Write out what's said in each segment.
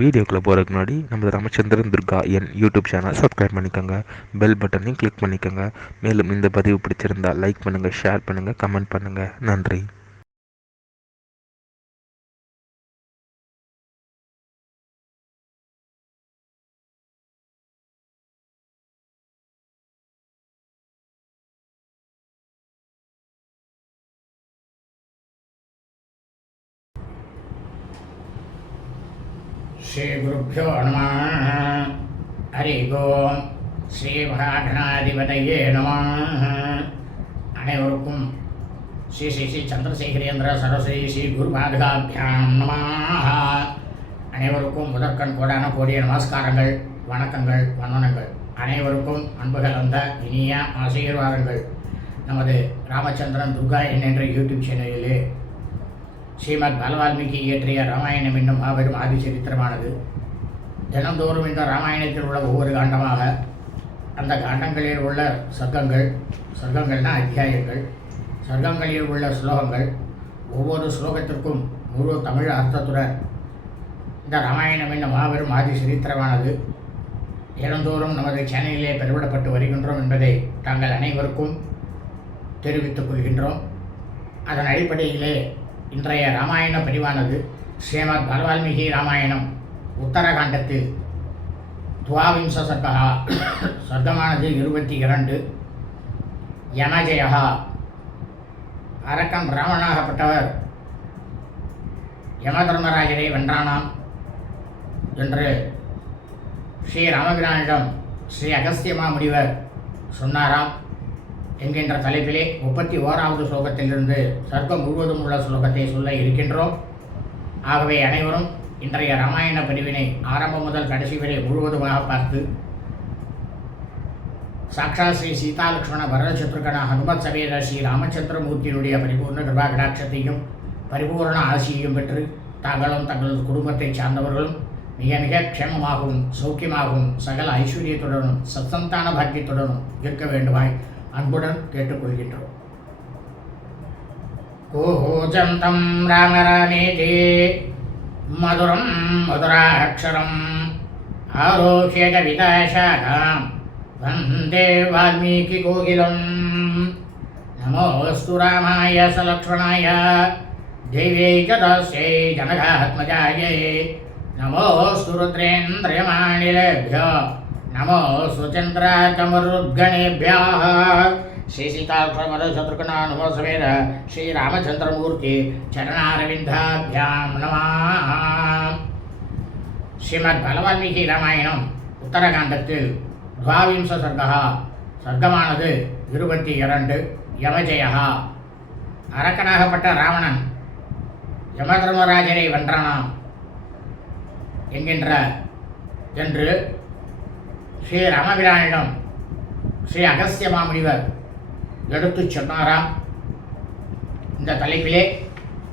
வீடியோக்குள்ளே போகிறதுக்கு முன்னாடி நம்ம ராமச்சந்திரன் துர்கா என் யூடியூப் சேனல் சப்ஸ்கிரைப் பண்ணிக்கோங்க, பெல் பட்டனையும் கிளிக் பண்ணிக்கோங்க. மேலும் இந்த பதிவு பிடிச்சிருந்தால் லைக் பண்ணுங்கள், ஷேர் பண்ணுங்கள், கமெண்ட் பண்ணுங்கள். நன்றி. श्रीगुरुभ्यो नमः. हरि ओम. ஸ்ரீ மகாகணாதிபதியே நமः. அனைவருக்கும் ஸ்ரீ ஸ்ரீ ஸ்ரீ சந்திரசேகரேந்திர சரஸ்வதி ஸ்ரீ குருபாதுகாபியாம் நமः. அனைவருக்கும் முதற்கண் கோடான கோடிய நமஸ்காரங்கள், வணக்கங்கள், வந்தனங்கள். அனைவருக்கும் அன்பு கலந்த இனிய ஆசீர்வாதங்கள். நமது ராமச்சந்திரன் துர்கா என்ற யூடியூப் சேனலிலே ஸ்ரீமத் பாலவால்மீகி இயற்றிய ராமாயணம் என்னும் மாபெரும் ஆதிச்சரித்திரமானது தினந்தோறும் இந்த ராமாயணத்தில் உள்ள ஒவ்வொரு காண்டமாக அந்த காண்டங்களில் உள்ள சர்க்கங்கள்னா அத்தியாயங்கள், சர்க்கங்களில் உள்ள ஸ்லோகங்கள், ஒவ்வொரு ஸ்லோகத்திற்கும் முழு தமிழ் அர்த்தத்துடன் இந்த ராமாயணம் என்னும் மாபெரும் ஆதிச்சரித்திரமானது தினந்தோறும் நமது சேனலிலே பெருவிடப்பட்டு வருகின்றோம் என்பதை தாங்கள் அனைவருக்கும் தெரிவித்துக் கொள்கின்றோம். அதன் அடிப்படையிலே இன்றைய ராமாயண பதிவானது ஸ்ரீமத் பாலவால்மீகி ராமாயணம் உத்தரகாண்டத்தில் துவாவிம்ச சர்க்கா, சர்க்கமானது 22. யமஜயா, அரக்கன் ராவணனாகப்பட்டவர் யமதர்மராஜரை வென்றானாம் என்று ஸ்ரீ ராமபிரானிடம் ஸ்ரீ அகஸ்தியமா முனிவர் சொன்னாராம் என்கின்ற தலைப்பிலே 31வது ஸ்லோகத்திலிருந்து சர்க்கம் முழுவதும் உள்ள ஸ்லோகத்தை சொல்ல இருக்கின்றோம். ஆகவே அனைவரும் இன்றைய ராமாயண பதிவினை ஆரம்பம் முதல் கடைசி வரை முழுவதுமாக பார்த்து சாட்சாத் ஸ்ரீ சீதா லக்ஷ்மண பரதசத்ருகன ஹனுமத் சமேத ஸ்ரீ ராமச்சந்திரமூர்த்தியினுடைய பரிபூர்ண கிருபா கடாட்சத்தையும் பரிபூர்ண ஆசியையும் பெற்று தாங்களும் தங்களது குடும்பத்தை சார்ந்தவர்களும் மிக மிக க்ஷேமமாகவும் சௌக்கியமாகவும் சகல ஐஸ்வர்யத்துடனும் சத்சந்தான பாக்கியத்துடனும் இருக்க வேண்டுமாய் அன்புடன் கேட்டுக்கொள்கின்றோம். கோஜந்தம் ராம ராமேதி மதுரம் மதுராட்சரம் ஆரோஹ்ய கவிதாசாகாம் வந்தே வால்மீகி கோகிலம். நமோஸ்து ராமாய சலக்ஷ்மணாய தேவ்யை ச தஸ்யை ஜனகாத்மஜாயை நமோஸ்து ருத்ரேந்திரயமானிலேभ्यो நமோஸ்து சந்திரார்க்கமருத்கணேभ्यः. ஸ்ரீ சீதாலக்ஷ்மண நமோ சமேத ஸ்ரீ ராமச்சந்திரமூர்த்தி சரணாரவிந்தாபியாம் நமः. ஸ்ரீமத் பாலவால்மீகி ராமாயணம் உத்தரகாண்டத்தில் துவாவிம்ச சர்க்கா, சர்க்கமானது 22. யமஜயா, அரக்கனாகப்பட்ட ராவணன் யமதர்மராஜரை வென்றானாம் என்கின்ற என்று ஸ்ரீ ராமபிரானிடம் ஸ்ரீ அகஸ்திய மாமுனிவர் எடுத்து சொன்னாராம். இந்த தலைப்பிலே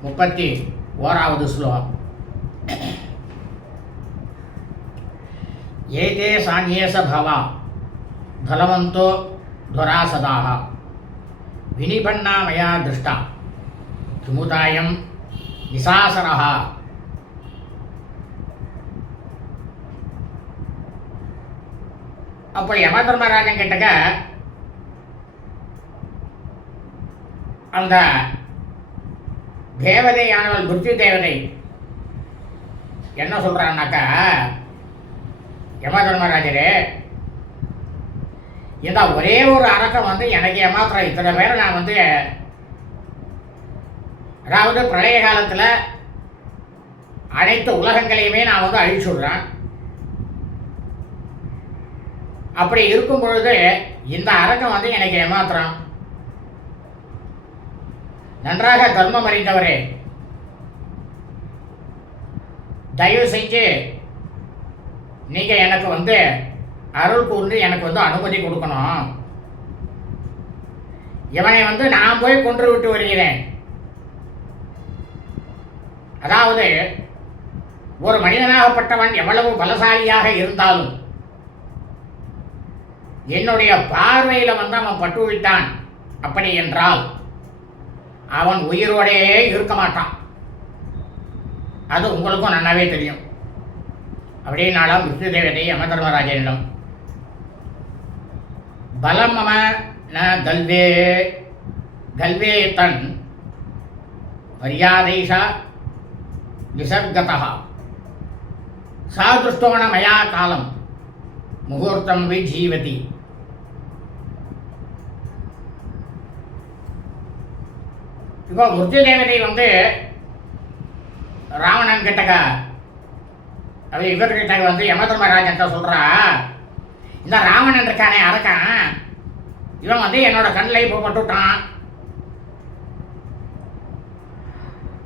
31வது ஸ்லோகம். ஏதே சான்யேச பவா பலவந்தோ துராசதாக வினிபன்னா மயா திருஷ்டா கிமுதாயம் நிசாசரஹ. அப்போ யமதர்மராஜன் கிட்டக்க அந்த தேவதையானவள் மிருத்யு தேவதை என்ன சொல்றான்னாக்கா, யமதர்மராஜரே, இந்த ஒரே ஒரு அரக்கம் எனக்கு ஏமாத்திரம் இத்தனை பேரை நான் அதாவது பிரளய காலத்தில் அனைத்து உலகங்களையுமே நான் அழிச்சுடுறேன். அப்படி இருக்கும் பொழுது இந்த அரக்கம் எனக்கு ஏமாத்திரம். நன்றாக தர்மம் அறிந்தவரே, தயவு செஞ்சு நீங்க எனக்கு அருள் கூர்ந்து எனக்கு அனுமதி கொடுக்கணும். இவனை நான் போய் கொன்று விட்டு வருகிறேன். அதாவது ஒரு மனிதனாகப்பட்டவன் எவ்வளவு பலசாலியாக இருந்தாலும் என்னுடைய பார்வையில் அவன் பட்டுவிட்டான் அப்படி என்றால் அவன் உயிரோடே இருக்க மாட்டான். அது உங்களுக்கும் நல்லாவே தெரியும். அப்படின்னாலும் விஷ்ணு தேவதை யமதர்மராஜனிடம் பலம் மம ந கல்வே கல்வே தன் மரியாதைஷா விசர்கதா சா திருஷ்டோன மயா காலம் முகூர்த்தம் விஜீவதி. இப்போ மிருத்யு தேவதை ராவணன் கிட்டக்க இவர்கிட்ட யமதர்மராஜன் சொல்றா, இந்த ராவணன் இருக்கானே அரக்கான், இவன் என்னோட கண்ணில் இப்போ பட்டுட்டான்.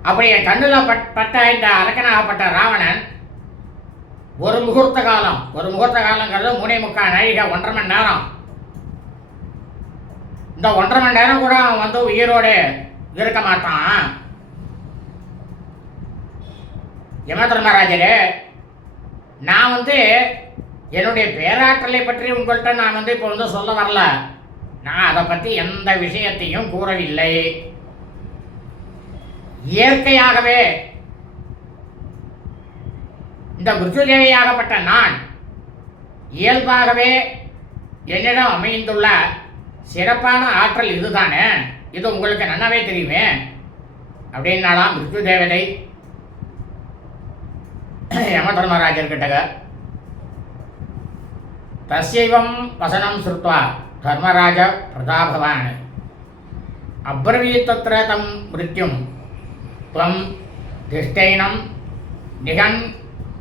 அப்படி என் கண்ணில் பட்ட இந்த அரக்கனாகப்பட்ட ராவணன் ஒரு முகூர்த்த காலங்கிறது 3.25 நாழிகை, 1.5 மணி நேரம். இந்த 1.5 மணி நேரம் கூட அவன் உயிரோடு இருக்க மாட்டான். யமதர்மராஜரே, நான் என்னுடைய பேராற்றலை பற்றி உங்கள்கிட்ட நான் இப்போ சொல்ல வரல. நான் அதை பற்றி எந்த விஷயத்தையும் கூறவில்லை. இயற்கையாகவே இந்த மிருத்யுதேவியாகப்பட்ட நான் இயல்பாகவே என்னிடம் அமைந்துள்ள சிறப்பான ஆற்றல் இதுதானே, இது உங்களுக்கு நன்னாவே தெரியுமே அப்படின்னாலாம் மிருத்யு தேவதை யமதர்மராஜர்கிட்ட. தஸ்யைவம் வசனம் ஸ்ருத்வா தர்மராஜ பிரதாபவான் அப்ரவீத் தத்ர தம் மிருத்யும் த்வம் திஷ்டைனம் நிகன்மியகம்.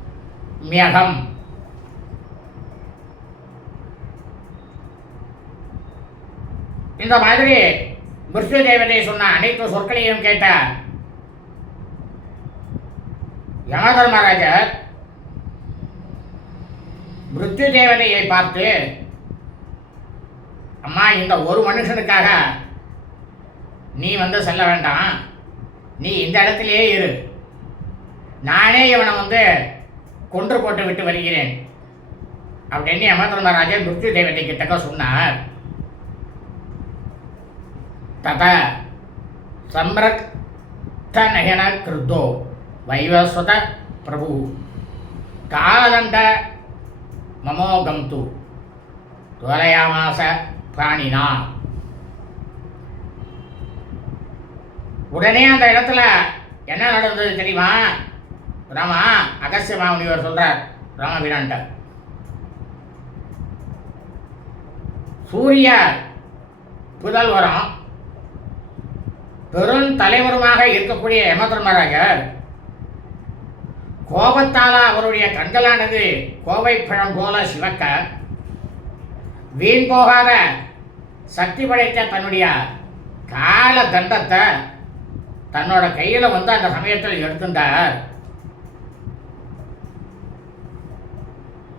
இந்த மாதிரி மிருத்யு தேவதை சொன்ன அனைத்து சொற்களையும் கேட்ட யமதர்மராஜர் மிருத்யு தேவதையை பார்த்து, அம்மா, இந்த ஒரு மனுஷனுக்காக நீ செல்ல வேண்டாம், நீ இந்த இடத்திலேயே இரு, நானே இவனை கொன்று போட்டு விட்டு வருகிறேன் அப்படின்னு யமதர்மராஜர் மிருத்யு தேவதை கிட்டக்க சொன்னார். தத சம்ரக்த நயன கிருத்தோ வைவஸ்வத பிரபு காலதண்ட மமோகம் து துவலயாமாச பிராணினா. உடனே அந்த இடத்துல என்ன நடந்தது தெரியுமா? ராமா, அகஸ்திய மாமுனிவர் சொல்றார் ராமபிரான்ட்ட, சூரிய புதல்வரும் பெரும் தலைவருமாக இருக்கக்கூடிய யமதர்மராஜர் கோபத்தால அவருடைய கண்களானது கோவை பழம் போல சிவக்க, வீண் போகாத சக்தி படைத்த தன்னுடைய கால தண்டத்தை தன்னோட கையில் அந்த சமயத்தில் எடுத்துட்டார்.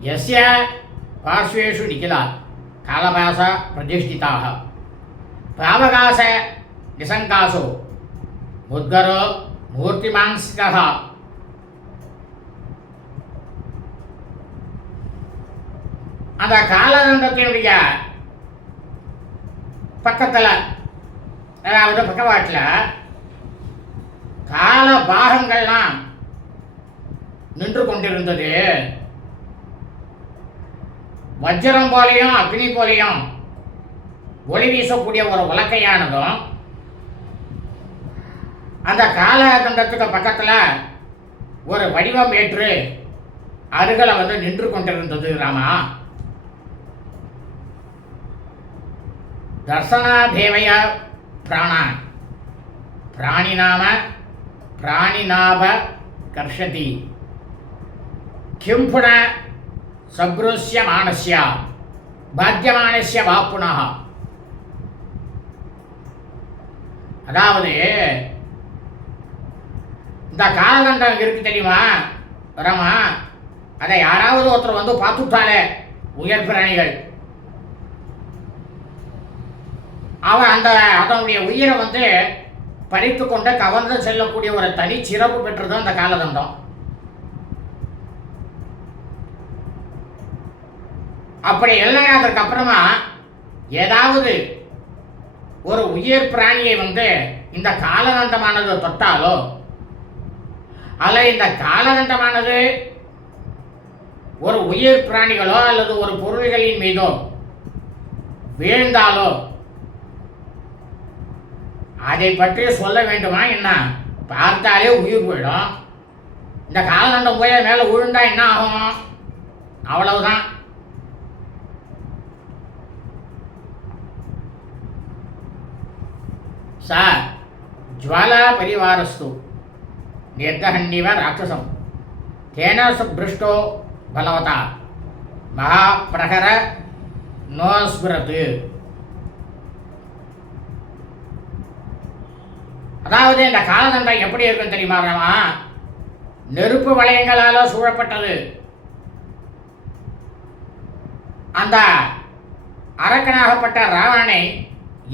யஸ்ய பார்ஸ்வேஷு நிகிலா காலபாச பிரதிஷ்டிதாக பாவகாச நிசங்காசோ முத்கரோ மூர்த்திமான்ஸ்கா. அந்த காலதண்டத்தினுடைய பக்கத்தில், அதாவது பக்கவாட்டில் கால பாகங்கள்லாம் நின்று கொண்டிருந்தது. வஜ்ரம் போலையும் அக்னி போலையும் ஒளி வீசக்கூடிய ஒரு உலக்கையானதும் அந்த காலதண்டத்துக்கு பக்கத்தில் ஒரு வடிவம் ஏற்று அருகில் நின்று கொண்டிருந்தது. ராமா, தர்சனாதேவய பிராணான் பிராணிநாம பிராணிநாப கர்ஷதி கிம்புண சப்ருஷ்ய மானஸ்ய பாத்தியமானஸ்ய வாப்புனா. அதாவது இந்த காலதண்டம் இருக்கு தெரியுமா ராமா, அதை யாராவது ஒருத்தர் பார்த்துட்டாலே உயர் பிராணிகள், அவன் அதனுடைய உயிரை பறித்து கொண்டு கவர்ந்து செல்லக்கூடிய ஒரு தனி சிறப்பு பெற்றது அந்த காலதண்டம். அப்படி இல்லைங்க, அதற்கு அப்புறமா ஏதாவது ஒரு உயிர் பிராணியை இந்த காலதண்டமானது தொட்டாலோ, அல்ல இந்த காலதண்டமானது ஒரு உயிர் பிராணிகளோ அல்லது ஒரு பொருள்களின் மீதோ வீழ்ந்தாலோ அதை பற்றி சொல்ல வேண்டுமா என்ன? பார்த்தாலே உயிர் போயிடும். இந்த காலதண்டம் போய் மேலே விழுந்தா என்ன ஆகும்? அவ்வளவுதான். சா ஜ்வாலா பரிவாரஸ்து நிர்தஹன்னிவ ராட்சசம் தேன சுப்ருஷ்டோ பலவதா மகாபிரகர நோஸ்புரத்து. அதாவது இந்த காலதண்டம் எப்படி இருக்கும் தெரியுமா? நெருப்பு வளையங்களால சூழப்பட்டது. அந்த அரக்கனாகப்பட்ட ராவணனை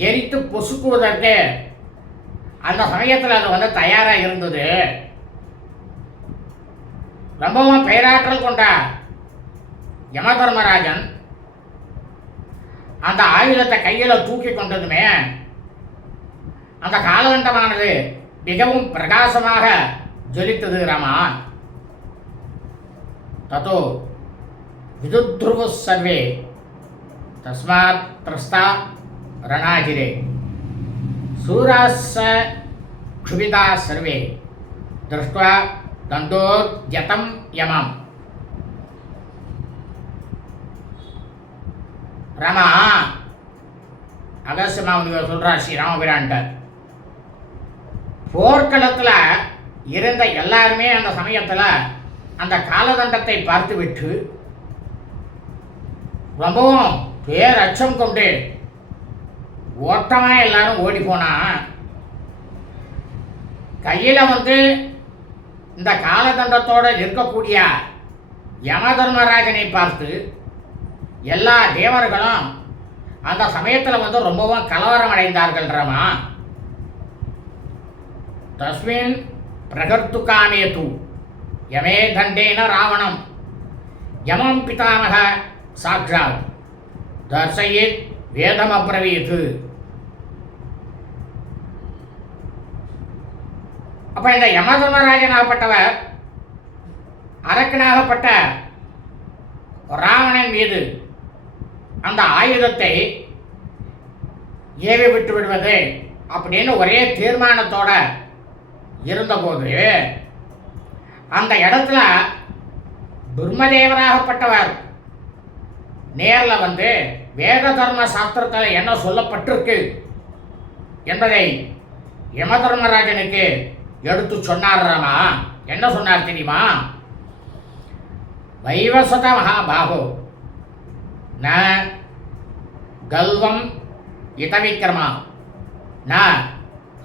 எரித்து பொசுக்குவதற்கு அந்த சமயத்தில் அது தயாராக இருந்தது. ரொம்பவும் பேராற்றல் கொண்ட யமதர்மராஜன் அந்த ஆயுதத்தை கையில் தூக்கி கொண்டதுமே அந்த காலதண்டமானது மிகவும் பிரகாசமாக ஜொலித்தது. ராமா தத்தோ விதுத்ருவ சர்வே தஸ்மாத் த்ரஸ்தா ரணாகிரே சூராஸ்ஸ க்ஷுபிதா சர்வே திருஷ்ட்வா தண்டோத்யதம் யமம். ராமா அகஸ்திய மாமுனிவர் சொல்றார் ஸ்ரீராமபிரான்ட்ட, போர்க்களத்தில் இருந்த எல்லாருமே அந்த சமயத்தில் அந்த காலதண்டத்தை பார்த்துவிட்டு ரொம்பவும் பேரச்சம் கொண்டு ஓட்டமாக எல்லாரும் ஓடி போனா, கையில் இந்த காலதண்டத்தோடு இருக்கக்கூடிய யமதர்மராஜனை பார்த்து எல்லா தேவர்களும் அந்த சமயத்தில் ரொம்பவும் கலவரம் அடைந்தார்கள். ராமா தஸ்மின் பிரகர்த்துகாமேது யமே தண்டேன ராவணம் யமம் பிதாமக சாக்ஷாத் தர்சயித் வேதம் அப்ரவீத். அப்ப இந்த யமதர்மராஜனாகப்பட்டவர் அரக்கனாகப்பட்ட ராவணன் மீது அந்த ஆயுதத்தை ஏவி விட்டு விடுவது அப்படின்னு ஒரே தீர்மானத்தோட இருந்தபோது அந்த இடத்துல பிரம்மதேவராகப்பட்டவர் நேரில் வேத தர்ம சாஸ்திரத்தில் என்ன சொல்லப்பட்டிருக்கு என்பதை யமதர்மராஜனுக்கு எடுத்து சொன்னார். ராமா என்ன சொன்னார் தெரியுமா? வைவசத மகாபாகோ ந கல்வம் இதவிக்ரமா ந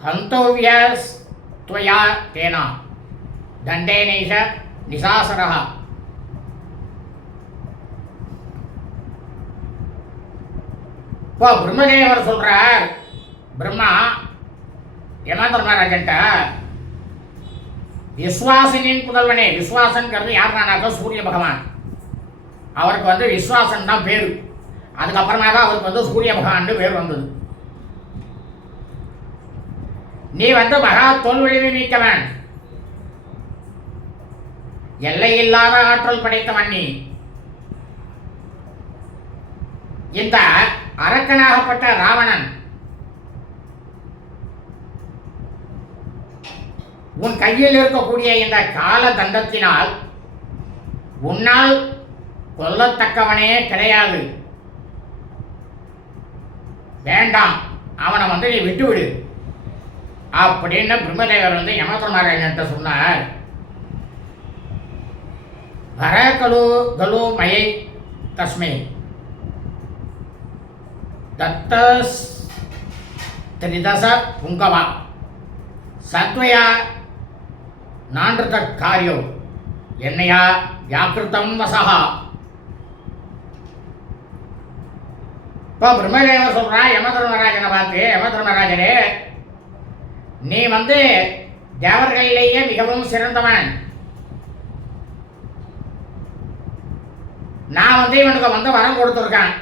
ஹந்தோவ்யஸ்த்வயா தேனா தண்டேனைஷ நிசாசரஹ. இப்போ பிரம்மதேவர் சொல்றார், பிரம்மா யமதர்மராஜன்ட்ட, விஸ்வாசனின் புதல்வனே, விஸ்வாசன்கிறது யாருனாக்கா சூரிய பகவான். அவருக்கு விஸ்வாசன் தான் பேரு. அதுக்கப்புறமா தான் அவருக்கு சூரிய பகவான் பேர் வந்தது. நீ மகா தோல்விழிவு நீக்கவன், எல்லையில்லாத ஆற்றல் படைத்தவன். நீ இந்த அரக்கனாகப்பட்ட ராவணன் உன் கையில் இருக்கக்கூடிய இந்த கால தண்டத்தினால் உன்னால் கொல்லத்தக்கவனே கிடையாது. வேண்டாம், அவனை நீ விட்டுவிடு அப்படின்னு பிரம்மதேவர் யமதர்மராஜன்ட்ட சொன்னார். பரகலு கலு மயை தஸ்மை தத்தஸ் திரிதச புங்கவா சத்வயா நான்கிருத காரியோ என்னையா வியாக்கிருத்தம் வசகா. இப்போ பிரம்மதேவர் சொல்றா யமதர்மராஜனை பார்த்து, யமதர்மராஜனே, நீ தேவர்களிலேயே மிகவும் சிறந்தவன். நான் இவனுக்கு வரம் கொடுத்துருக்கேன்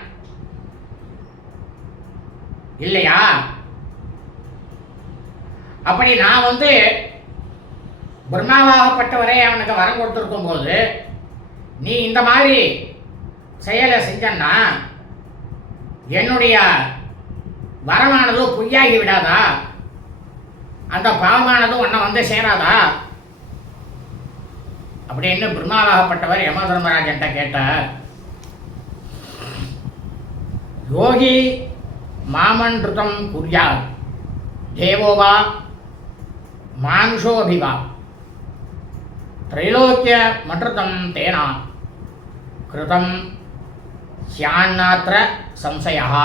இல்லையா? அப்படி நான் பிரம்மாவாகப்பட்டவரே அவனுக்கு வரம் கொடுத்துருக்கும் போது நீ இந்த மாதிரி செயலை செஞ்சன்னா என்னுடைய வரமானது பொய்யாகி விடாதா? அந்த பாவமானது உன்னை வந்து சேராதா அப்படின்னு பிரம்மாவாகப்பட்டவர் யம தர்மராஜன்ட்ட கேட்டார். யோகி மாமன்ருதம் குர்யாத் தேவோவா மானுஷோபிவா திரைலோக்கிய மன்றுதம் தேனா கிருதம் ஸ்யான்னாத்ர சம்சயா.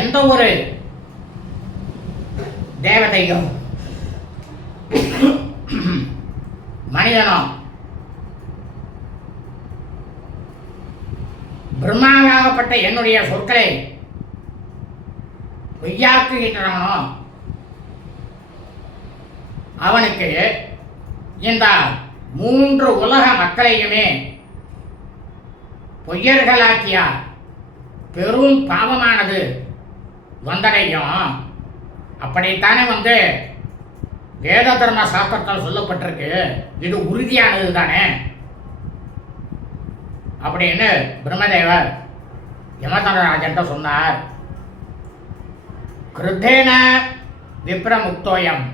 எந்த ஒரு தேவதையும் மனிதனோ பிரம்மாவாகப்பட்ட என்னுடைய சொற்களை பொய்யாக்குகின்றனோ அவனுக்கு இந்த 3 உலக மக்களையுமே பொய்யர்களாக்கிய பெரும் பாவமானது வந்தடையும். அப்படித்தானே வந்து வேத தர்ம சாஸ்திரத்தால் சொல்லப்பட்டிருக்கு. இது உறுதியானது தானே அப்படின்னு பிரம்மதேவர் யமதர்மராஜன்ட்ட சொன்னார். கிருத்தேன விப்ரமுக்தோயம்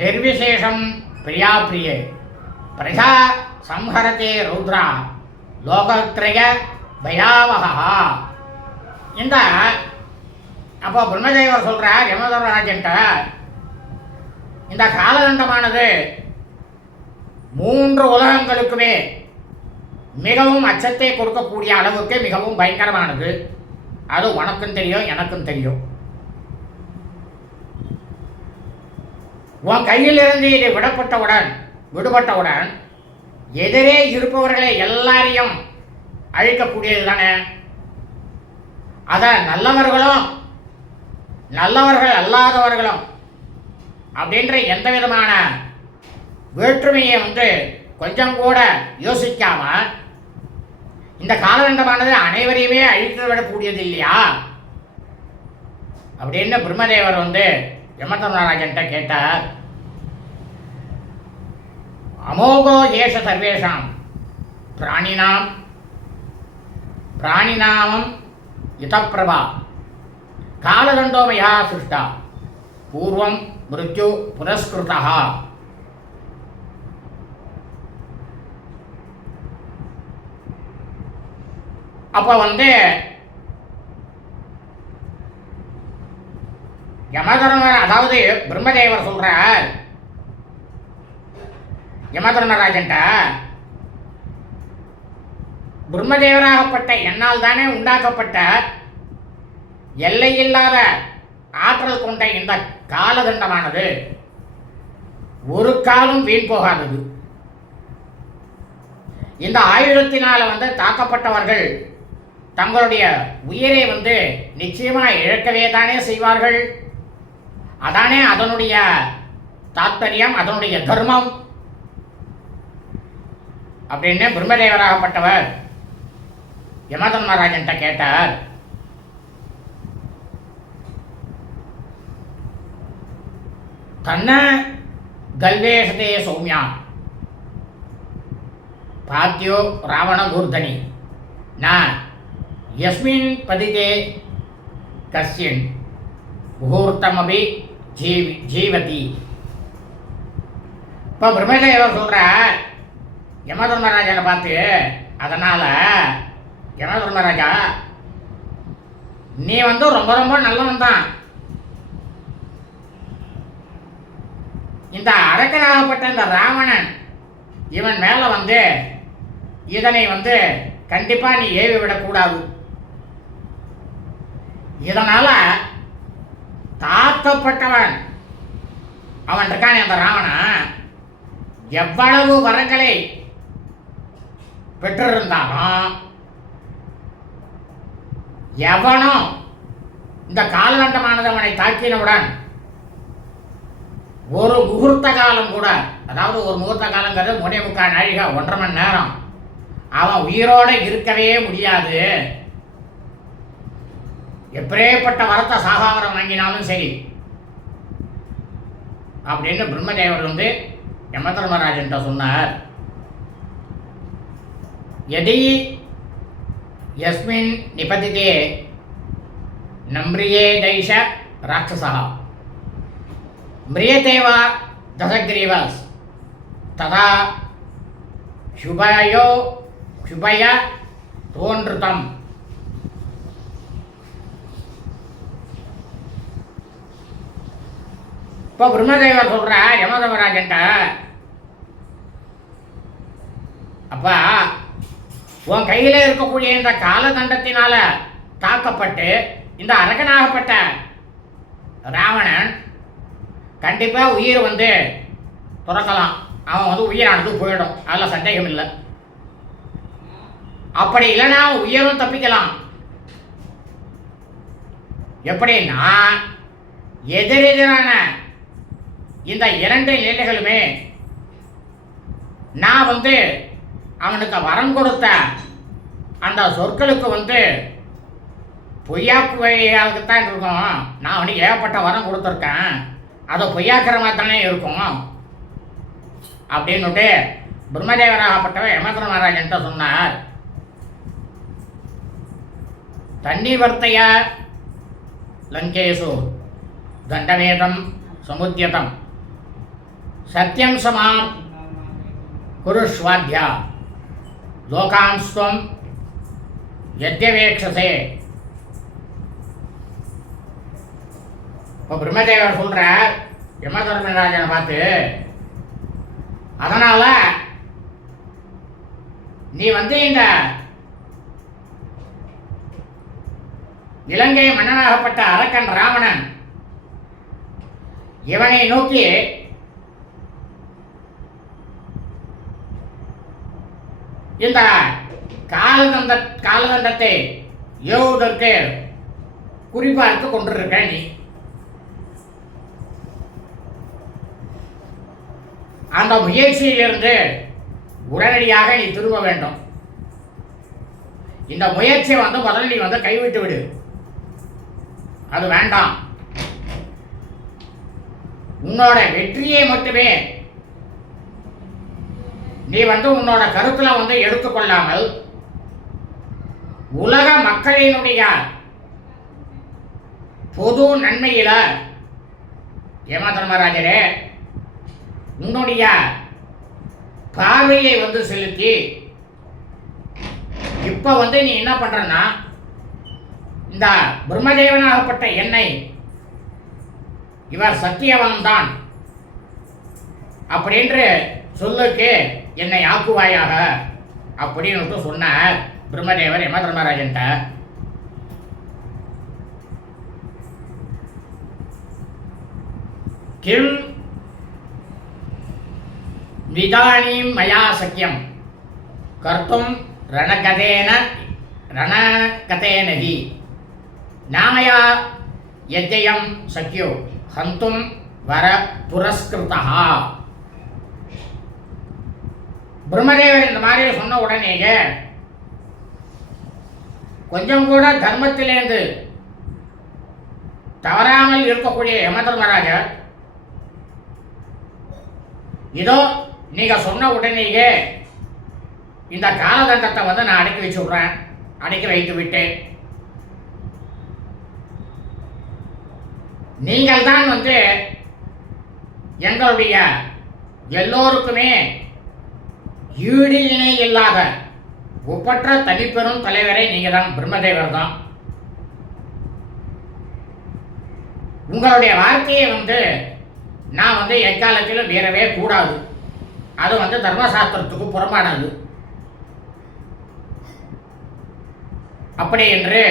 நிர்விசேஷம் பிரியாபிரியே பிரஜா சம்ஹரதே ரௌத்ரா லோகத்ரய பயாவகா. இந்த அப்போ பிரம்மதேவர் சொல்றார் யமதர்மராஜன்ட்ட, இந்த காலகண்டமானது 3 உலகங்களுக்குமே மிகவும் அச்சத்தை கொடுக்கக்கூடிய அளவுக்கு மிகவும் பயங்கரமானது. அது உனக்கும் தெரியும், எனக்கும் தெரியும். உன் கையிலிருந்து இது விடுபட்டவுடன் எதிரே இருப்பவர்களை எல்லாரையும் அழிக்கக்கூடியது தானே. அத நல்லவர்களும் நல்லவர்கள் அல்லாதவர்களும் அப்படின்ற எந்த விதமான வேற்றுமையை வந்து கொஞ்சம் கூட யோசிக்காம இந்த காலகண்டமானது அனைவரையுமே அழித்து விடக்கூடியது இல்லையா அப்படின்னு பிரம்மதேவர் வந்து யமதர்மராஜன்ட்ட கேட்டார். அமோகோ ஏஷ சர்வேஷாம் பிராணினாமம் யுதப்பிரபா காலதண்டோமயா சிருஷ்டா பூர்வம் மிருத்யு புரஸ்கிருதா. அப்போ வந்து யமதர்மர் அதாவது பிரம்மதேவர் சொல்றார் யமதர்மராஜன்ட்ட, பிரம்மதேவராகப்பட்ட என்னால் தானே உண்டாக்கப்பட்ட எல்லையில்லாத ஆற்றல் கொண்ட இந்த காலதண்டமானது ஒரு காலம் வீண் போகாதது. இந்த ஆயுதத்தினால வந்து தாக்கப்பட்டவர்கள் தங்களுடைய உயிரை வந்து நிச்சயமா இழக்கவே தானே செய்வார்கள். அதானே அதனுடைய தாத்பரியம், அதனுடைய தர்மம் அப்படின்னு பிரம்மதேவராகப்பட்டவர் யமதர்மராஜன்ட்ட கேட்டார். தன்ன கல்வேஷதே சௌமியா பாத்யோ ராவணகூர்தனி ந யஸ்மின் பதிதே கஸ்யன் முகூர்த்தமபி ஜீவதி. இப்போ பிரம்மதேவர் சொல்ற யமதர்மராஜனை பார்த்து, அதனால யமதர்மராஜா நீ வந்து ரொம்ப ரொம்ப நல்லவன் தான். இந்த அரக்கனாகப்பட்ட இந்த ராவணன் இவன் மேல வந்து இதனை வந்து கண்டிப்பா நீ ஏவி விடக்கூடாது. இதனால தாக்கப்பட்டவன் அவன் இருக்கானே அந்த ராவணன் எவ்வளவு வரங்களை பெற்றிருந்தாலும் எவனும் இந்த காலகண்டமானது அவனை தாக்கினவுடன் ஒரு முகூர்த்த காலம் கூட, அதாவது ஒரு முகூர்த்த காலங்கிறது 3/4 நாழிகை 1.5 மணி நேரம், அவன் உயிரோடு இருக்கவே முடியாது. எப்பேற்பட்ட வரத்தை சாகாவரம் வாங்கினாலும் சரி அப்படின்னு பிரம்மதேவர் வந்து யமதர்மராஜன்ட்ட சொன்னார். யதி யஸ்மின் நிபதிதே நம்ரியே தைஷ ராட்சசா மிரியதே வா தசக்ரீவஸ் ததா சுபய தோன்றுதம். இப்போ பிரம்மதேவர் சொல்கிறார் யமதர்மராஜன்ட்ட, அப்பா உன் கையில் இருக்கக்கூடிய இந்த காலதண்டத்தினால தாக்கப்பட்டு இந்த அரகனாகப்பட்ட ராவணன் கண்டிப்பாக உயிர் வந்து துறக்கலாம். அவன் வந்து உயிரானது போயிடும், அதில் சந்தேகம் இல்லை. அப்படி இல்லைன்னா உயிரும் தப்பிக்கலாம். எப்படின்னா எதிரெதிரான இந்த இரண்டு நிலைகளுமே நான் வந்து அவனுக்கு வரம் கொடுத்த அந்த சொற்களுக்கு வந்து பொய்யாக்குவையாகத்தான் இருக்கும். நான் அவனுக்கு ஏகப்பட்ட வரம் கொடுத்துருக்கேன், அதை பொய்யாக்கிற மாதிரி தானே இருக்கும் அப்படின்னுட்டு பிரம்மதேவராகப்பட்டவர் யமதர்மராஜன்ட்ட சொன்னார். தன்னிவர்த்தைய லங்கேஷு தண்டவேதம் சமுத்தியதம் சத்யம் சமாம் குருஷ்வாத்யா லோகாம்ஸ்வம் யத்யவேக்ஷசே. இப்போ பிரம்மதேவர் சொல்கிறார் யமதர்மராஜனை பார்த்து, அதனால் நீ வந்து இந்த இலங்கை மன்னனாகப்பட்ட அரக்கன் ராவணன் இவனை நோக்கி இந்த காலதண்டத்தை ஏவுவதற்கு குறிப்பார்த்து கொண்டிருக்க நீ அந்த முயற்சியிலிருந்து உடனடியாக நீ திரும்ப வேண்டும். இந்த முயற்சியை வந்து முதல்ல நீ வந்து கைவிட்டு விடு, அது வேண்டாம். உன்னோட வெற்றியை மட்டுமே நீ வந்து உன்னோட கருத்துல வந்து எடுத்துக்கொள்ளாமல் உலக மக்களினுடைய பொது நன்மையில யமதர்மராஜரே உன்னுடைய பார்வையை வந்து செலுத்தி இப்ப வந்து நீ என்ன பண்றன்னா இந்த பிரம்மதேவனாகப்பட்ட என்னை இவர் சத்தியவான் தான் அப்படின்று சொல்லுக்கு என்னை ஆக்குவாயாக அப்படின்னு சொன்னார் பிரம்மதேவர் யமதர்மராஜன்ட்ட. கிம் விதானீம் மயா சக்கியம் கர்த்தும் ரணகதேன ஹி நாமயா யத்யம் சக்யோ ஹந்தும் வர புரஸ்கிருதா. பிரம்மதேவர் இந்த மாதிரி சொன்ன உடனேயே கொஞ்சம் கூட தர்மத்திலேருந்து தவறாமல் இருக்கக்கூடிய யமதர்மராஜர், இதோ நீங்க சொன்ன உடனேயே இந்த காலதண்டத்தை வந்து நான் அடக்கி வச்சுடுறேன், அடக்கி வைத்து விட்டேன். நீங்கள் தான் வந்து எங்களுடைய எல்லோருக்குமே ஈடு இணை இல்லாத ஒப்பற்ற தனிப்பெரும் தலைவரை நீங்க தான், பிரம்மதேவர் தான். உங்களுடைய வார்த்தையை வந்து நான் வந்து எக்காலத்திலும் மீறவே கூடாது, அது வந்து தர்மசாஸ்திரத்துக்கு புறம்பானது. அப்படி என்று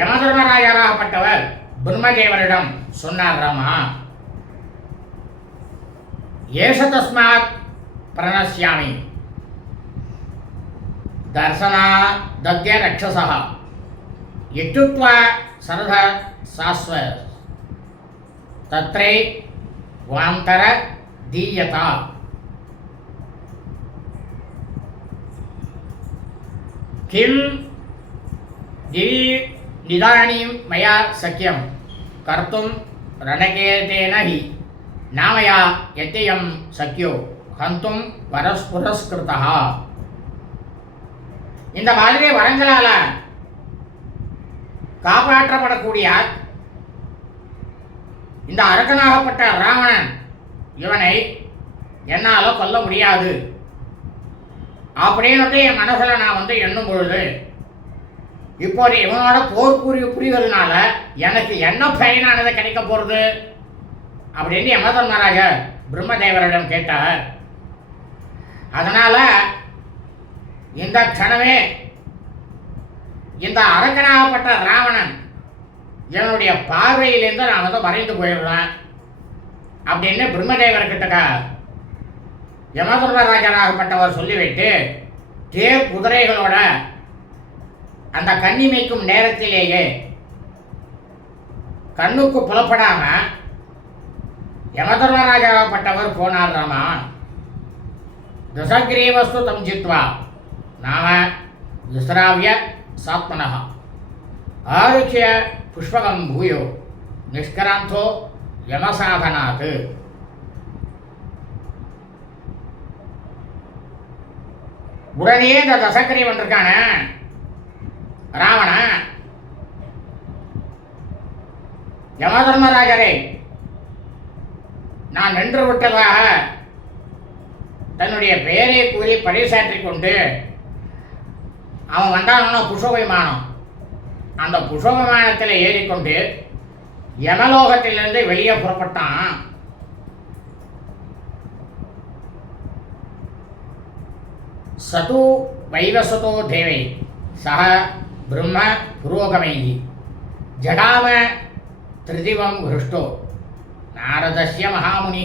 யமதர்மராஜராகப்பட்டவர் பிரம்மதேவரிடம் சொன்னார். ராமா ஏஷ தஸ்மாத் பிரணஸ்யாமி தர்சனா தத்ய ரக்ஷசா இத்துத்வா சரத சாஸ்வ தத்ரை வாந்தர தீயதா. கிம் इदानीं मया सख्यं कर्तुं रणकेतेन हि न मया यत्ययं सख्यो हन्तुं पुरस्कृतः. இந்த மாதிரி வரங்களால காப்பாற்றப்படக்கூடிய இந்த அரக்கனாகப்பட்ட ராவணன் இவனை என்னால் கொல்ல முடியாது அப்படின்னு என் மனசில் நான் எண்ணும் பொழுது இப்போது இவனோட போர் புரிவதனால எனக்கு என்ன பயனானது கிடைக்க போகிறது அப்படின்னு யமதர்மராஜர் பிரம்மதேவரிடம் கேட்டார். அதனால் இந்த க்ஷணமே இந்த அரக்கனாகப்பட்ட ராவணன் என்னுடைய பார்வையிலேருந்து நான் மறைந்து போயிடுறேன் அப்படின்னு பிரம்மதேவர்கிட்ட யமதர்மராஜனாகப்பட்டவர் சொல்லிவிட்டு தேர் குதிரைகளோட அந்த கண்ணிமைக்கும் நேரத்திலேயே கண்ணுக்கு புலப்படாம யமதர்மராஜாகப்பட்டவர் போனார். ராமா தசக்ரீவஸ்து தம் ஜித்வா நாம விஸ்ராவிய சாத்மனः ஆருச்சிய புஷ்பகம் பூயோ நிஷ்கராந்தோ யமசாதனாத். உடனே இந்த தசக்ரீவன் இருக்கான ராவணன் யமதர்மராஜரை நான் நின்று விட்டதாக தன்னுடைய பெயரை கூறி பறைசாற்றிக் கொண்டு அவன் வந்தானோ புஷ்ப விமானம், அந்த புஷ்ப விமானத்தில் ஏறிக்கொண்டு யமலோகத்திலிருந்து வெளியே புறப்பட்டான். சது வைவசதோ தேவை சக பிரம்ம புரோகமை ஜடாம திரிதிவம் ஹிருஷ்டோ நாரதஸ்ய மகாமுனி.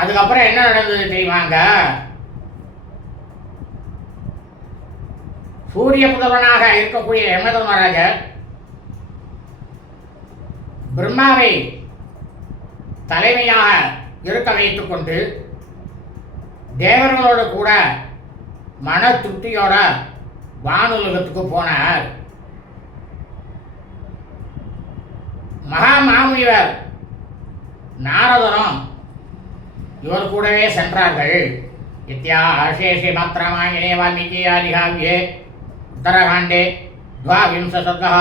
அதுக்கப்புறம் என்ன நடந்தது தெரியுமாங்க? சூரிய புதல்வனாக இருக்கக்கூடிய யமதர்மராஜர் பிரம்மாவை தலைமையாக இருக்க வைத்துக் கொண்டு தேவர்களோடு கூட மன திருப்தியோட வானுலகத்துக்கு போனார். மாமுனிவர் நாரதரும் இவர் கூடவே சென்றார்கள். இத்தியாசேஷே மாத்திரமாயினே வால்மீகி ஆதிகாவ்யே உத்தரகாண்டே த்வாவிம்ச சர்க்கः.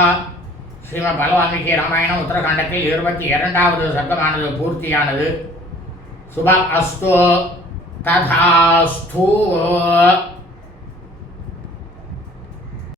ஸ்ரீமத் பகவால்மீகி ராமாயணம் உத்தரகாண்டத்தில் 22வது சர்க்கமானது பூர்த்தியானது. சுப அஸ்து ததாஸ்து.